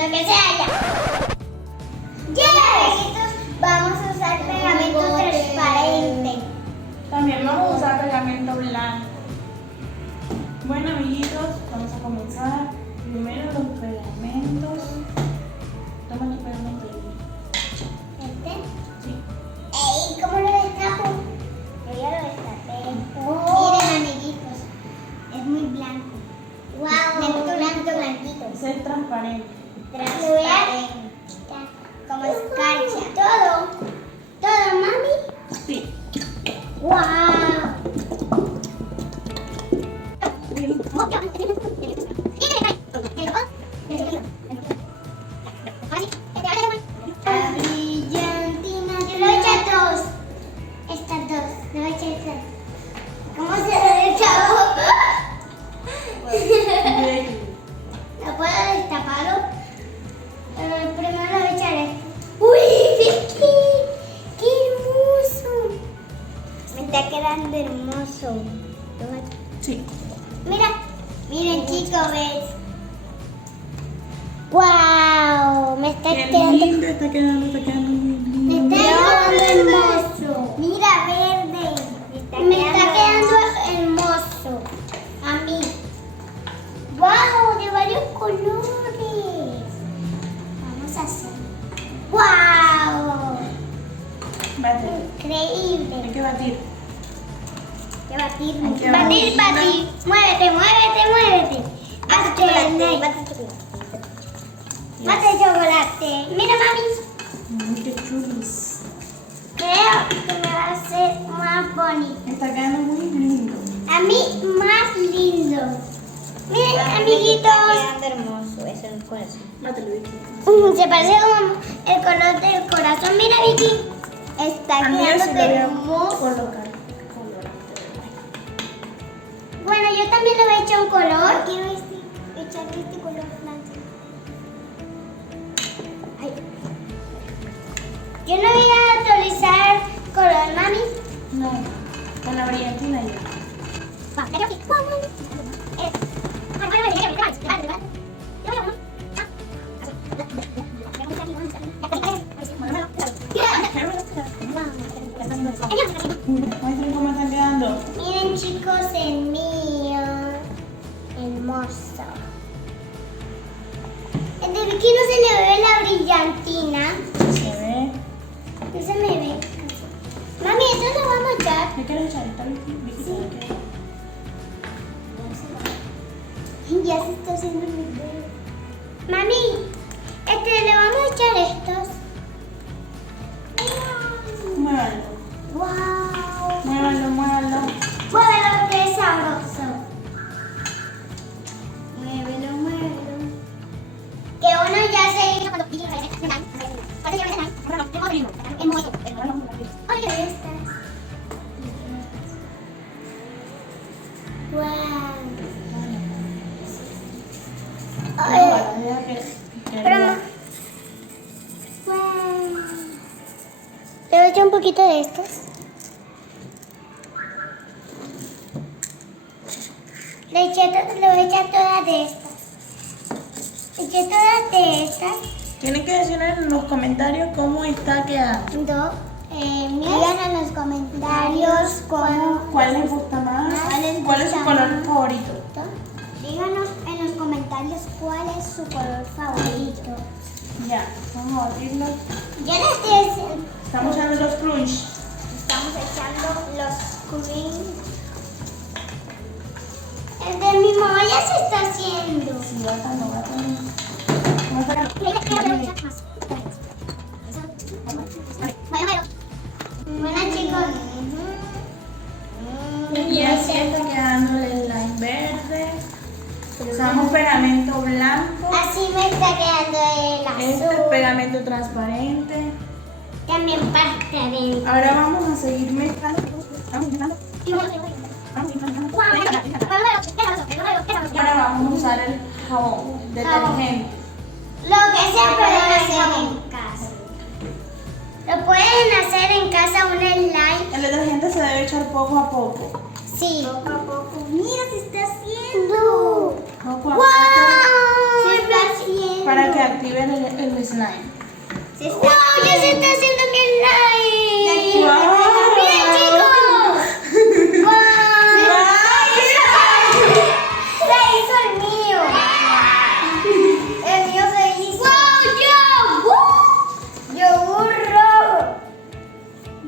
lo que sea ya. Ya, amiguitos, vamos a usar pegamento transparente. También vamos a usar pegamento blanco. Bueno, amiguitos, vamos a comenzar. Primero los pegamentos. Toma tu pegamento. ¿Este? Sí. ¡Ey! ¿Cómo lo destapo? Yo ya lo destapé. Miren, amiguitos, es muy blanco. ¡Wow! Blanco, blanquito. Ese es transparente. Transparente. Como escarcha. ¿Todo, mami? Sí. ¡Wow! La brillantina. Yo lo he hecho dos. Estas dos. No he hecho estas. ¿Cómo se lo he echado? ¿No puedo destaparlo? Primero lo echaré. ¡Uy, Vicky! ¡Qué hermoso! Me está quedando hermoso. Sí. Mira, miren chicos, ¿ves? ¡Wow! Me está Qué quedando. lindo está quedando muy Me lindo. está quedando hermoso. Mira, verde. Me está quedando hermoso. A mí. ¡Wow! De varios colores. Vamos a hacer. ¡Wow! Batir. Increíble. Hay que batir. Hay que batir. Hay que Batir, batir. batir. Muévete, muévete, muévete. Bate chocolate, bate chocolate. Bate chocolate. Mira, mami. Qué chulis. Creo que me va a hacer más bonito. Está quedando muy lindo. A mí más lindo. Miren, Está amiguitos. quedando hermoso, eso es un corazón. Bátelo, Vicky. Se parece como el color del corazón. Mira, Vicky. Está A mí yo sí quedando lo voy a hermoso. colocar. Bueno, yo también le voy a echar un color. Quiero echarle este color blanco. Ay. Yo no voy a actualizar color, mami. No, con la brillantina ya. Muestren cómo están quedando. Miren chicos, el mío. Hermoso. El de Vicky no se le ve la brillantina. Se ve. No se me ve. Mami, eso lo vamos a echar. ¿Me quieres echar esta, Vicky? Vicky, Sí. ¿para qué? Ya se está haciendo muy bueno. Mami, le vamos a echar estos. Muévanlo. ¡Wow! Muévanlo, muévanlo. Muévelo, que es sabroso. Muévelo, muévelo. Que uno ya se hizo cuando Oye, estas. ¡Wow! Pero wow. Le voy a echar un poquito de estos. Le voy a echar todas de estas. Le eché todas de estas. Tienen que decir en los comentarios cómo está quedando. Digan en los comentarios ¿Cuál les gusta más? ¿Cuál es su color favorito? Díganos en los comentarios cuál es su color favorito. Ya, vamos a batirlo. Yo no estoy haciendo. Estamos echando los crunch. Estamos echando los cream. El de mi mamá ya se está haciendo. Sí, bátalo, bátalo. Vamos a sacar. Bueno chicos. Y así está quedando el slime verde. Usamos pegamento blanco. Así me está quedando el Este es azul. pegamento transparente. También transparente. Ahora vamos a seguir mezclando. Vamos mezclando. Ahora vamos a usar el jabón detergente. Lo que se puede hacer en casa. Lo pueden hacer en casa un slime. El detergente se debe echar poco a poco. Sí. Poco a poco. Mira, se está haciendo. Poco a ¡Wow! poco. Se está haciendo. para que activen el slime. ¡Wow! ¡Ya se está haciendo mi slime! ¡Wow! ¡Miren, chicos! ¡Wow! Se hizo el mío. El mío se hizo. ¡Wow! Yogur rojo.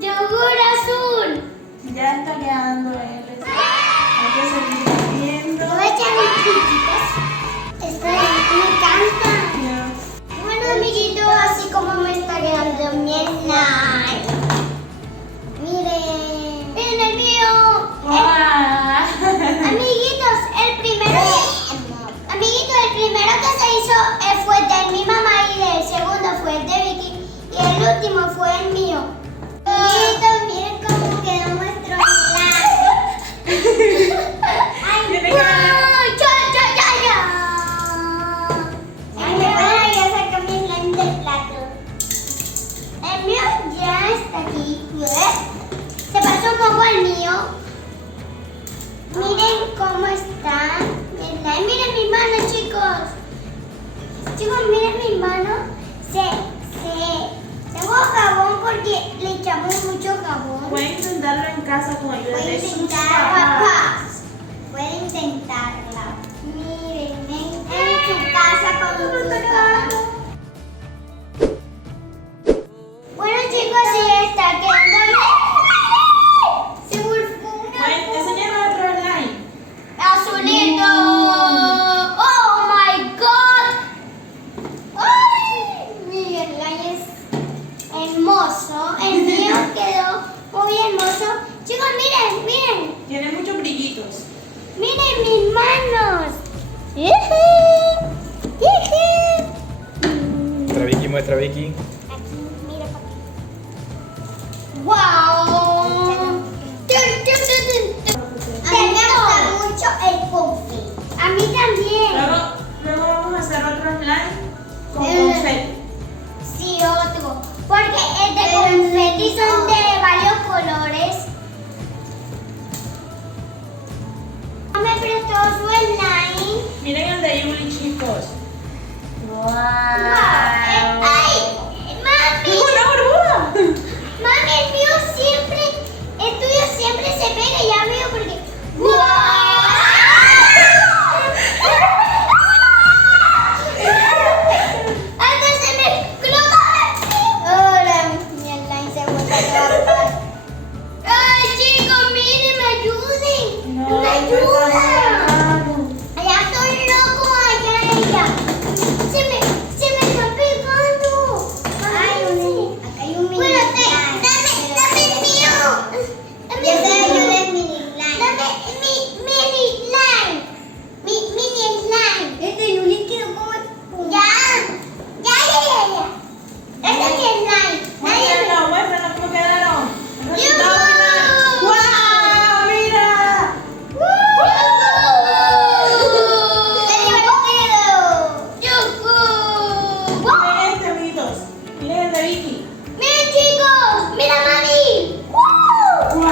Yogur azul. Ya está quedando el slime. Hay que seguir viendo. Voy a echar mis chiquitas. Esto me encanta. Bueno, amiguitos, así como me está quedando mi slime. Miren. Miren el mío. Amiguitos, el primero que se hizo fue el de mi mamá y el segundo fue el de Vicky y el último fue el mío. Amiguitos, miren cómo quedó nuestro slime. ¡Ay, Miren, wow! ¡Ya! Ay, me voy a sacar mi slime del plato. El mío ya está aquí. Se pasó un poco al mío. Miren cómo está mi slime. Miren mi mano, chicos. Chicos, miren mi mano. Tengo jabón porque le echamos mucho jabón. Pueden intentarlo en casa con ayuda Voy a de sus intentar, papás. papás. Pueden intentarla. Miren, en su casa con sus papás. Bueno, chicos, sí está quedando. Se volvió Pueden enseñar otro slime. azulito. Oh my God. Ay, mi slime es hermoso. El mío quedó muy hermoso. Chicos, miren. Tiene muchos brillitos. Miren mis manos. Muestra Vicky. Aquí, mira, papi. ¡Wow! A mí me gusta mucho el confeti. A mí también. Luego vamos a hacer otro slime con Eh. confeti. Sí, otro. Porque el de confeti son de varios colores. Me prestó su slime. Miren el de Yuli, chicos. ¡Wow! ¡Ay! ¡Mami! ¡Una burbuja! Mami, el mío siempre, el tuyo siempre se pega, ya veo porque. ¡Hasta se me explota! Ahora mi slime se vuelve a levantar. ¡Ay, chicos, miren, me ayuden! No, ¡Me ayudan! no. ¡Ya estoy loco! ¡Allá ella! ¡Se me está pegando! ¡Ay, acá hay un mini slime! ¡Dame el mío! ¡Dame el mío! Mini slime. ¡Dame mi mini slime! Mi mini slime. Este Yuli quedó como... ¡Ya! ¡Este es mi slime! Muéstranos cómo quedaron. El ¡Yujú! resultado final. ¡Wow! ¡Mira! ¡Qué divertido! ¡Yujú! Miren este, amiguitos. Miren el de Vicky. ¡Miren, chicos! ¡Mira, mami! ¡Wow!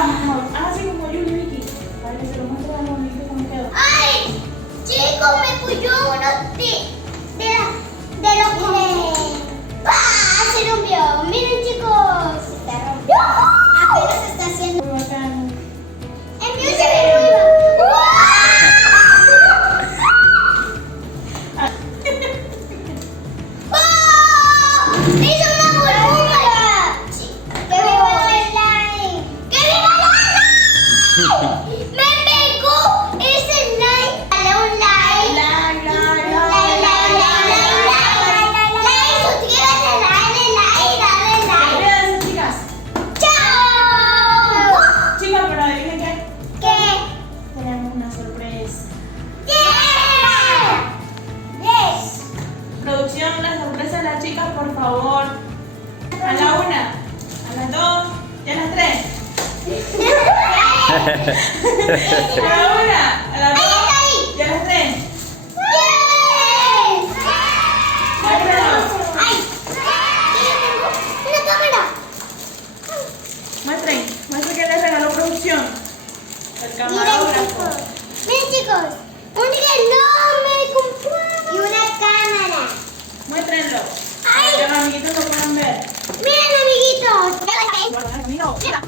Así como Yuli, Vicky. Para que se lo muestre a los amiguitos cómo quedó. ¡Ay! Chicos, me puso uno de los que... ¡Ah! Se rompió. Miren, chicos. Se está rompiendo. Apenas se está haciendo. Muy bacano. El mío se ve muy ¡Oh! ¡Me hizo una burbuja! ¡Qué viva el slime! ¡Qué viva el slime! ¡Me pegó ese slime! Dale un like. Dale, Chicas. ¡Chao! Chicas, pero adivinen qué. ¿Qué? Tenemos una sorpresa. Yes. Producción, la sorpresa de las chicas, por favor. A la 1, a las 2 y a las 3. A la 1, a las 2 y a las 3. Muéstranos. ¡Ay! ¡Una cámara! Muestren que les regaló producción. El Miren, camarógrafo. chicos. Miren, chicos. Un reloj me compró. Y una cámara. muéstrenlo. Ay. Para que los amiguitos lo puedan ver. Miren, amiguitos. Amigo. Chicas,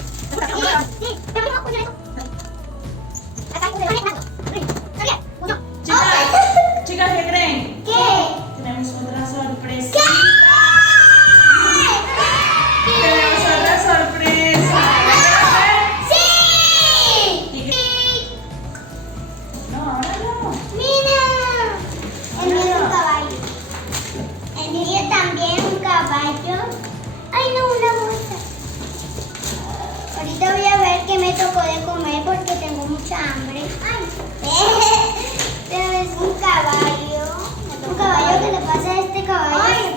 chicas, ¿qué creen? ¿Qué? Tenemos otra sorpresa. ¿Qué? Tenemos otra sorpresa. ¡Sí! ¿Y qué? No, ahora no. ¡Mira! El mío es un caballo. El mío también un caballo. ¡Ay, no! Una bolsa. Ahorita voy a ver qué me tocó de comer porque tengo mucha hambre. ¡Ay! Pero es un caballo. Un caballo que le pasa a este caballo. ¡Ay!